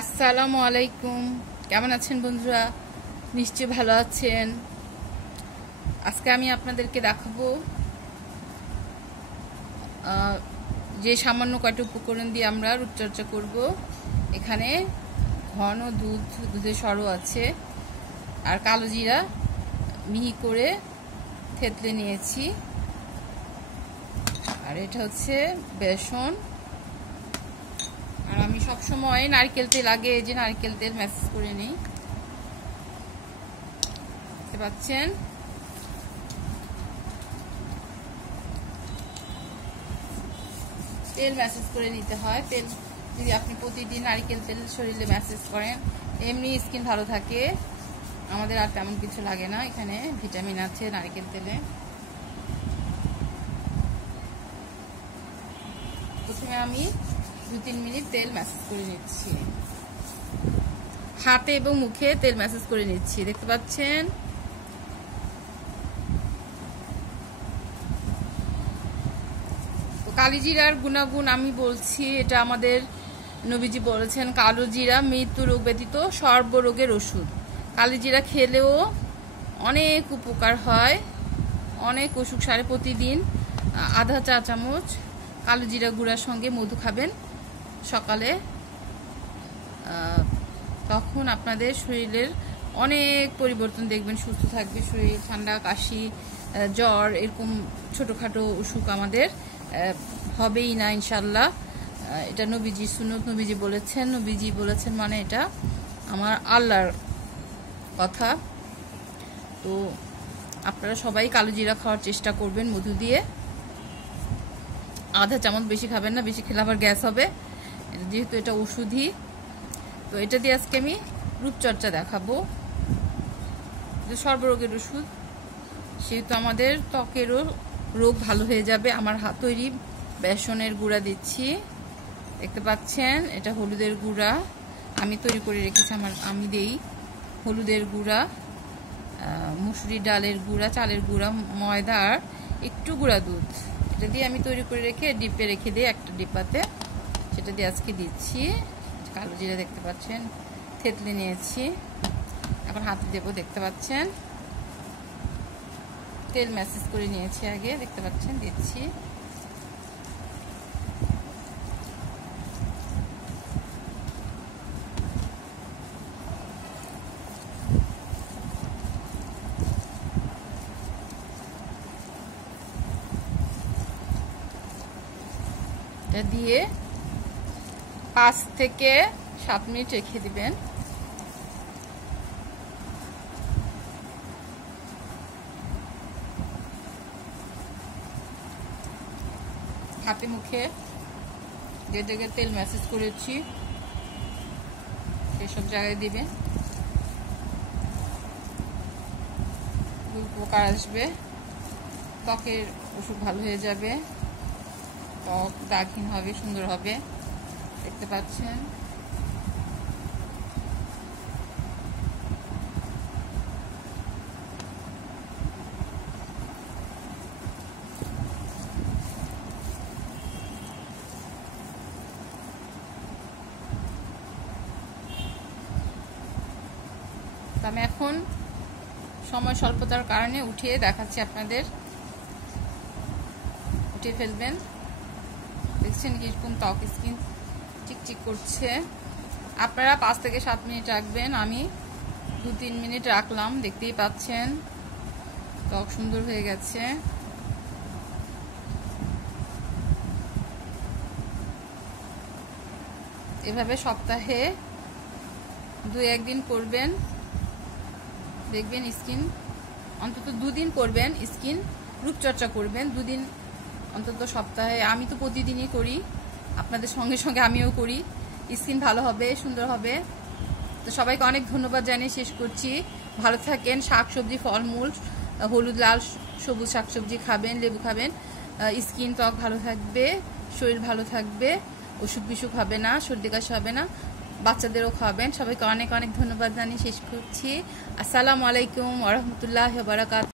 আসসালামু আলাইকুম। কেমন আছেন বন্ধুরা? নিশ্চয়ই ভালো আছেন। আজকে আমি আপনাদেরকে দেখাবো যে সামান্য কয়টা উপকরণ দিয়ে আমরা রূপচর্চা করব। এখানে ঘন দুধের সরও আছে, আর কালো জিরা মিহি করে থেতলে নিয়েছি, আর এটা হচ্ছে বেসন। আর আমি সবসময় নারকেল তেল আগে যে নারকেল তেল ম্যাসেজ করে নিই, দেখতে পাচ্ছেন। তেল ম্যাসেজ করে নিতে হয়। তেল যদি আপনি প্রতিদিন নারকেল তেল শরীরে ম্যাসেজ করেন, এমনি স্কিন ভালো থাকে, আমাদের আর তেমন কিছু লাগে না। এখানে ভিটামিন আছে নারকেল তেলে। প্রথমে আমি 2-3 মিনিট তেল ম্যাসেজ করে নিচ্ছি, হাতে এবং মুখে তেল ম্যাসেজ করে নিচ্ছি, দেখতে পাচ্ছেন। কালি জিরার গুণাগুণ আমি বলছি, এটা আমাদের নবীজি বলেছেন, কালো জিরা মৃত্যু রোগ ব্যতীত সর্বরোগের ওষুধ। কালি জিরা খেলেও অনেক উপকার হয়, অনেক অসুখ সারে। প্রতিদিন আধা চা চামচ কালো জিরা গুঁড়ার সঙ্গে মধু খাবেন সকালে, তখন আপনাদের শরীরের অনেক পরিবর্তন দেখবেন। সুস্থ থাকবে শরীর, ঠান্ডা কাশি জ্বর এরকম ছোটোখাটো অসুখ আমাদের হবেই না ইনশাল্লাহ। এটা নবীজি সুন্নত, নবীজি বলেছেন মানে এটা আমার আল্লাহর কথা। তো আপনারা সবাই কালো জিরা খাওয়ার চেষ্টা করবেন মধু দিয়ে। আধা চামচ, বেশি খাবেন না, বেশি খেলে আবার গ্যাস হবে, যেহেতু এটা ওষুধই। তো এটা দিয়ে আজকে আমি রূপচর্চা দেখাবো, যে সর্বরোগের ওষুধ, সেহেতু আমাদের ত্বকেরও রোগ ভালো হয়ে যাবে। আমার হাত তৈরি বেসনের গুঁড়া দিচ্ছি, দেখতে পাচ্ছেন। এটা হলুদের গুঁড়া আমি তৈরি করে রেখেছি, আমি দেই হলুদের গুঁড়া, মুসুরি ডালের গুঁড়া, চালের গুঁড়া, ময়দা আর একটু গুঁড়া দুধ। এটা দিয়ে আমি তৈরি করে রেখে ডিপে রেখে দিই, একটা ডিব্বাতে। সেটা দিয়ে আজকে দিচ্ছি। কালো জিরা দেখতে পাচ্ছেন থেতলে নিয়েছি, এখন হাতে দেবো, দেখতে পাচ্ছেন। তেল ম্যাসেজ করে নিয়েছি আগে, দেখতে পাচ্ছেন, দিচ্ছি। এটা দিয়ে 5 থেকে 7 মিনিট রেখে দিবেন। হাতে মুখে যে জায়গায় তেল ম্যাসেজ করেছি সেসব জায়গায় দিবেন, উপকার আসবে, ত্বকের অসুখ ভালো হয়ে যাবে, ত্বক দাগহীন হবে, সুন্দর হবে, দেখতে পাচ্ছেন। আমি এখন সময় স্বল্পতার কারণে উঠিয়ে দেখাচ্ছি আপনাদের, উঠিয়ে ফেলবেন। দেখছেন কিরকম ত্বক, স্কিন চিকচিক করছে। আপনারা 5 থেকে 7 মিনিট রাখবেন, আমি 2-3 মিনিট রাখলাম, দেখতেই পাচ্ছেন ত্বক সুন্দর হয়ে গেছে। এভাবে সপ্তাহে 2-1 দিন করবেন, দেখবেন স্কিন, অন্তত 2 দিন করবেন, স্কিন রূপচর্চা করবেন 2 দিন অন্তত সপ্তাহে। আমি তো প্রতিদিনই করি, আপনাদের সঙ্গে সঙ্গে আমিও করি, স্কিন ভালো হবে, সুন্দর হবে। তো সবাইকে অনেক ধন্যবাদ জানিয়ে শেষ করছি। ভালো থাকেন, শাকসবজি, ফলমূল, হলুদ, লাল, সবুজ শাকসবজি খাবেন, লেবু খাবেন, স্কিন ত্বক ভালো থাকবে, শরীর ভালো থাকবে, অসুখ বিসুখ হবে না, সর্দি কাশি হবে না, বাচ্চাদেরও খাওয়াবেন। সবাইকে অনেক অনেক ধন্যবাদ জানিয়ে শেষ করছি। আসসালামু আলাইকুম ওয়া রাহমাতুল্লাহি ওয়া বারাকাতুহু।